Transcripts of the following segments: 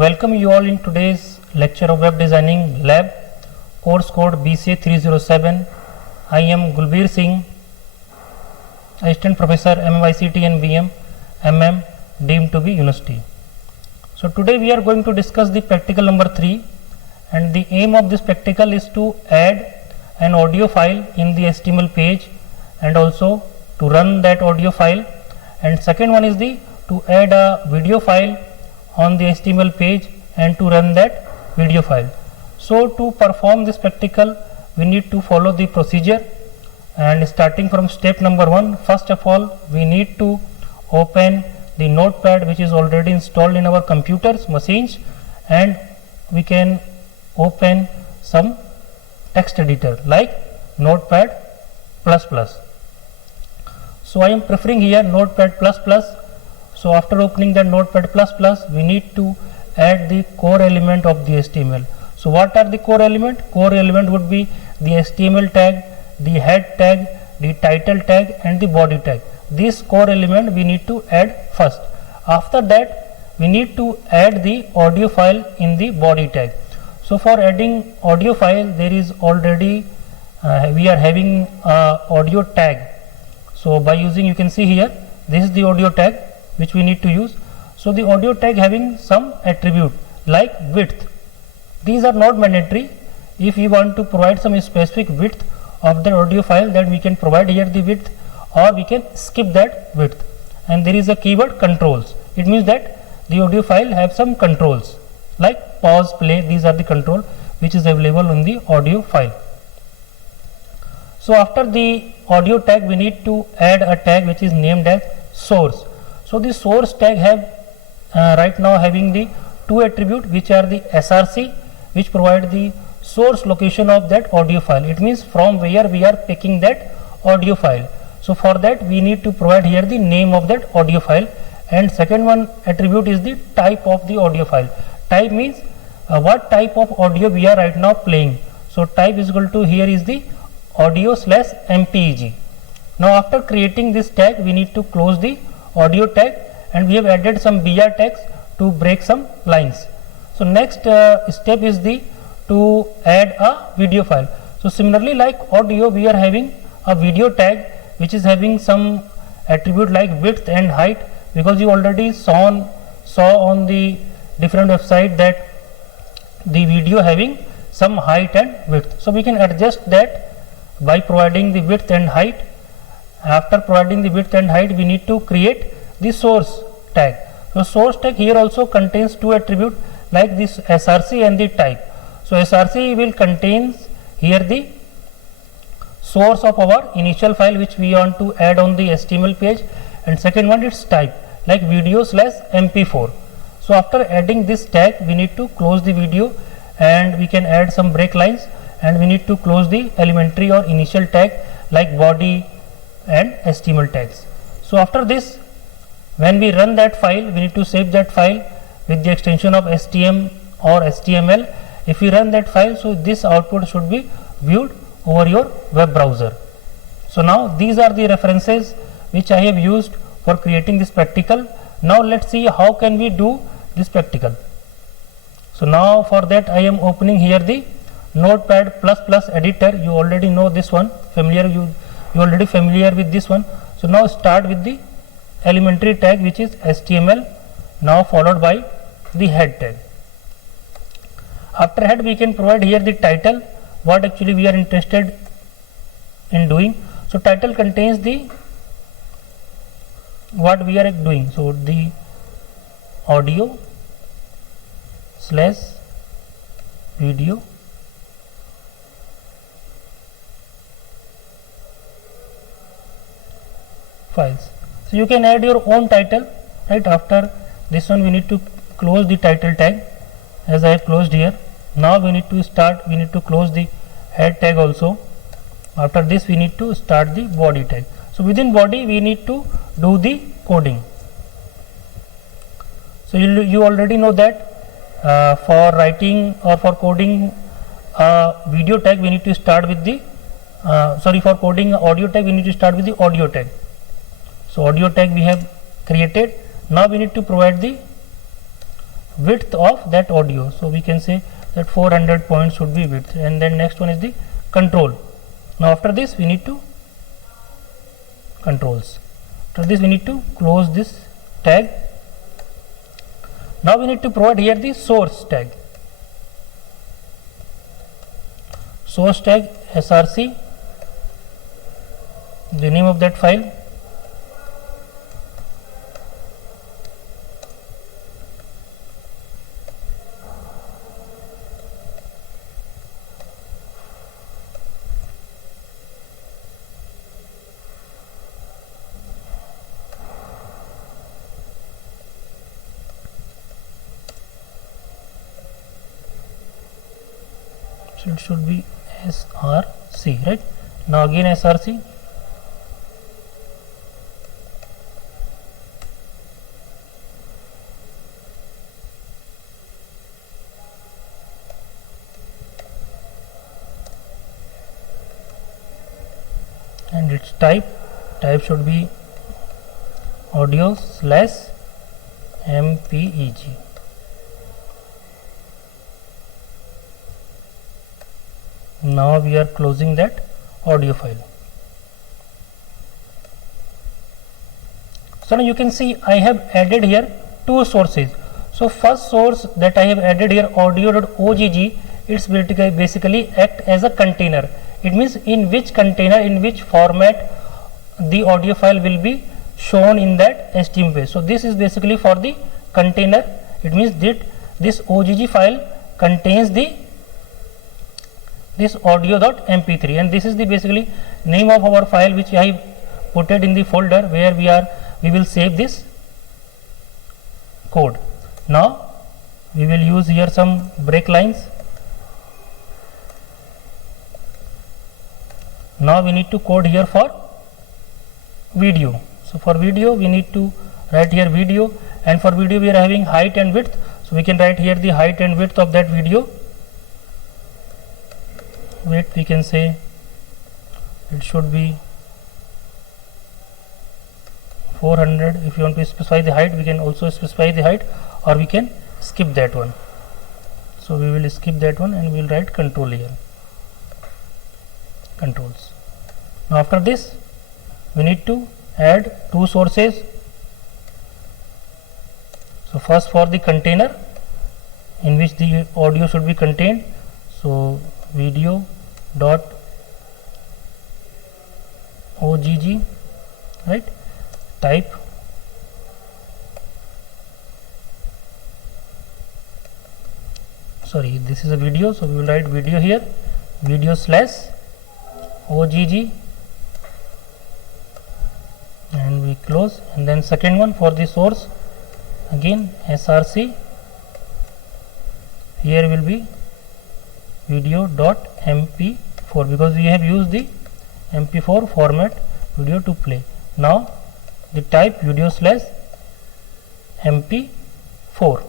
Welcome you all in today's lecture of Web Designing Lab, course code BCA 307. I am Gulbir Singh, Assistant Professor MMICT and VM, MM, deemed to be University. So today we are going to discuss the practical number 3, and the aim of this practical is to add an audio file in the HTML page and also to run that audio file, and second one is to add a video file on the HTML page and to run that video file. So to perform this practical we need to follow the procedure, and starting from step number 1, first of all we need to open the notepad which is already installed in our computers machines, and we can open some text editor like Notepad++. So I am preferring here Notepad++. So after opening the Notepad++, we need to add the core element of the HTML. So what are the core element? Core element would be the HTML tag, the head tag, the title tag and the body tag. This core element we need to add first. After that we need to add the audio file in the body tag. So for adding audio file, there is already we are having audio tag. So by using, you can see here, this is the audio tag which we need to use. So the audio tag having some attribute like width. These are not mandatory. If you want to provide some specific width of the audio file, then we can provide here the width, or we can skip that width. And there is a keyword controls. It means that the audio file have some controls like pause, play. These are the control which is available on the audio file. So after the audio tag, we need to add a tag which is named as source. So the source tag have right now having the two attribute which are the src, which provide the source location of that audio file. It means from where we are picking that audio file. So for that we need to provide here the name of that audio file, and second one attribute is the type of the audio file. Type means what type of audio we are right now playing. So type is equal to, here is the audio/mpeg. Now after creating this tag, we need to close the audio tag, and we have added some br tags to break some lines. So next step is to add a video file. So similarly like audio, we are having a video tag which is having some attribute like width and height, because you already saw on the different website that the video having some height and width. So we can adjust that by providing the width and height. After providing the width and height, we need to create the source tag. So source tag here also contains two attributes like this src and the type. So src will contains here the source of our initial file which we want to add on the HTML page, and second one its type like video/mp4. So after adding this tag, we need to close the video, and we can add some break lines, and we need to close the elementary or initial tag like body and HTML tags. So after this, when we run that file, we need to save that file with the extension of stm or html. If we run that file, so this output should be viewed over your web browser. So now these are the references which I have used for creating this practical. Now let's see how can we do this practical. So now for that I am opening here the Notepad++ editor. You already know this one, you already familiar with this one. So now start with the elementary tag which is HTML, now followed by the head tag. After head, we can provide here the title, what actually we are interested in doing. So title contains the what we are doing. So the audio/video files. So you can add your own title, right? After this one, we need to close the title tag as I have closed here. Now we need to close the head tag also. After this, we need to start the body tag. So within body, we need to do the coding. So you already know that for writing or for coding video tag, we need to start with the for coding audio tag, we need to start with the audio tag. So audio tag we have created. Now we need to provide the width of that audio. So we can say that 400 points should be width, and then next one is the control. Now after this we need to controls. After this we need to close this tag. Now we need to provide here the source tag. Source tag src, the name of that file, so it should be src, right? Now again src, and its type should be audio / mpeg. Now we are closing that audio file. So now you can see I have added here two sources. So first source that I have added here, audio.ogg, it's basically act as a container. It means in which container, in which format the audio file will be shown in that HTML page. So this is basically for the container. It means that this OGG file contains this audio.mp3, and this is the basically name of our file which I have put it in the folder where we will save this code. Now we will use here some break lines. Now we need to code here for video. So for video we need to write here video, and for video we are having height and width. So we can write here the height and width of that video. Width we can say it should be 400. If you want to specify the height, we can also specify the height, or we can skip that one. So we will skip that one and we will write control here, controls. Now after this we need to add two sources. So first for the container in which the audio should be contained, so video dot ogg, right? Type this is a video, so we will write video here, video / ogg, and we close. And then second one for the source, again src, here will be video.mp4 because we have used the mp4 format video to play. Now the type video / mp4.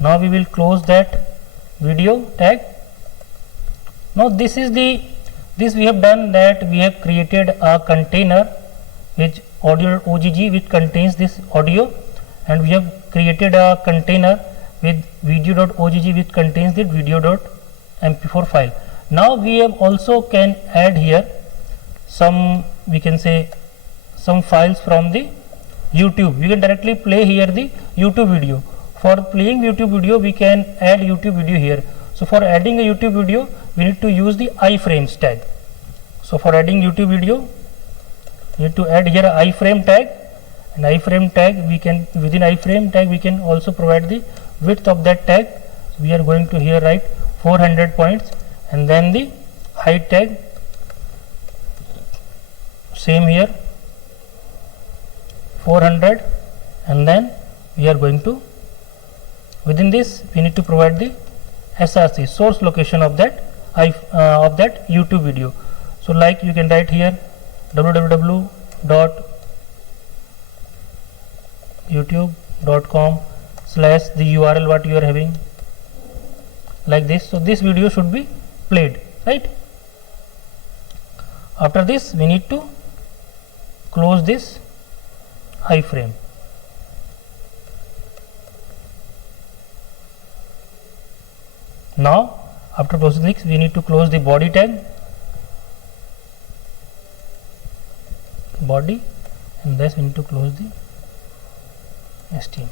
Now we will close that video tag. Now this we have done, that we have created a container which audio.ogg which contains this audio, and we have created a container with video.ogg which contains the video.mp4 file. Now we have also can add here some, we can say some files from the YouTube. We can directly play here the YouTube video. For playing YouTube video we can add YouTube video here. So for adding a YouTube video we need to use the iframes tag. So for adding YouTube video we need to add here a iframe tag, and iframe tag we can, within iframe tag we can also provide the width of that tag. So we are going to here write 400 points, and then the height tag same here 400, and then we are going to, within this we need to provide the src, source location of that YouTube video. So like you can write here www.youtube.com/ the URL what you are having, like this. So this video should be played, right? After this we need to close this iframe. Now after closing this, we need to close the body tag, body, and thus we need to close the HTML.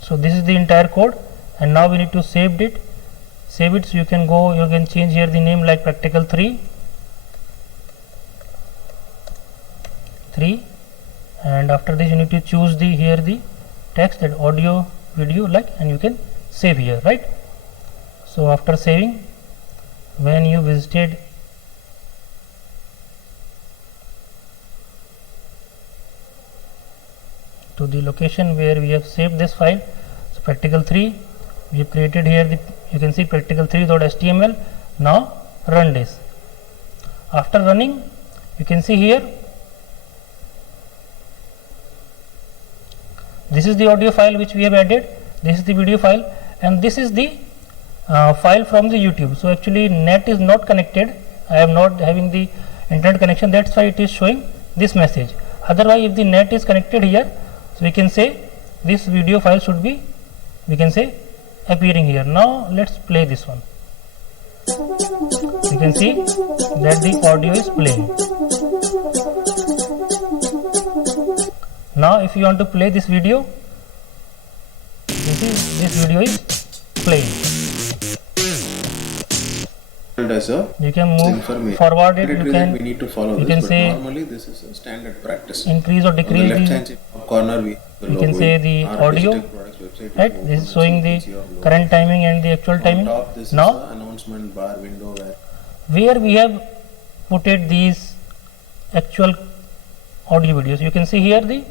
So this is the entire code, and now we need to save it. So you can go, you can change here the name like practical 3, and after this you need to choose the here the text, that audio video like, and you can save here, right? So after saving, when you visited to the location where we have saved this file, so practical 3, we have created here the, you can see practical3.html. Now run this. After running, you can see here this is the audio file which we have added, this is the video file, and this is the file from the YouTube. So actually net is not connected, I am not having the internet connection, that's why it is showing this message. Otherwise if the net is connected here, so we can say this video file should be, we can say, appearing here. Now let's play this one. You can see that the audio is playing. Now if you want to play this video, this video is playing. You can move forward it, you can, we need to follow you this, can say normally this is a standard practice. Increase or decrease left the, hand corner we you can say the audio, right? This is showing the current timing and the actual timing. This now is announcement bar window where we have put it these actual audio videos. You can see here the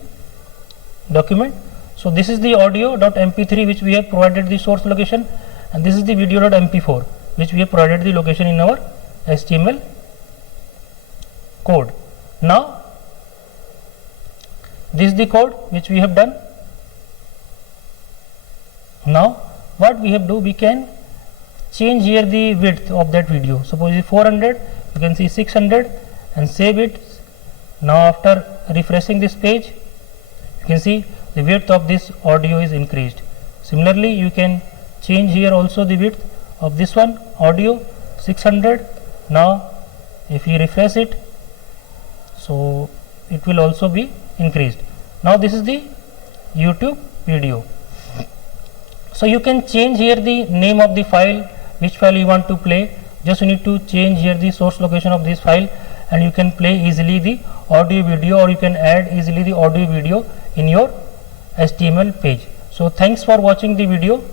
document. So this is the audio.mp3 which we have provided the source location, and this is the video.mp4 which we have provided the location in our HTML code. Now this is the code which we have done. Now what we have do, we can change here the width of that video. Suppose it is 400, you can see 600 and save it. Now after refreshing this page, you can see the width of this audio is increased. Similarly you can change here also the width of this one, audio 600. Now if you refresh it, so it will also be increased. Now this is the YouTube video. So you can change here the name of the file, which file you want to play. Just you need to change here the source location of this file, and you can play easily the audio video, or you can add easily the audio video in your HTML page. So thanks for watching the video.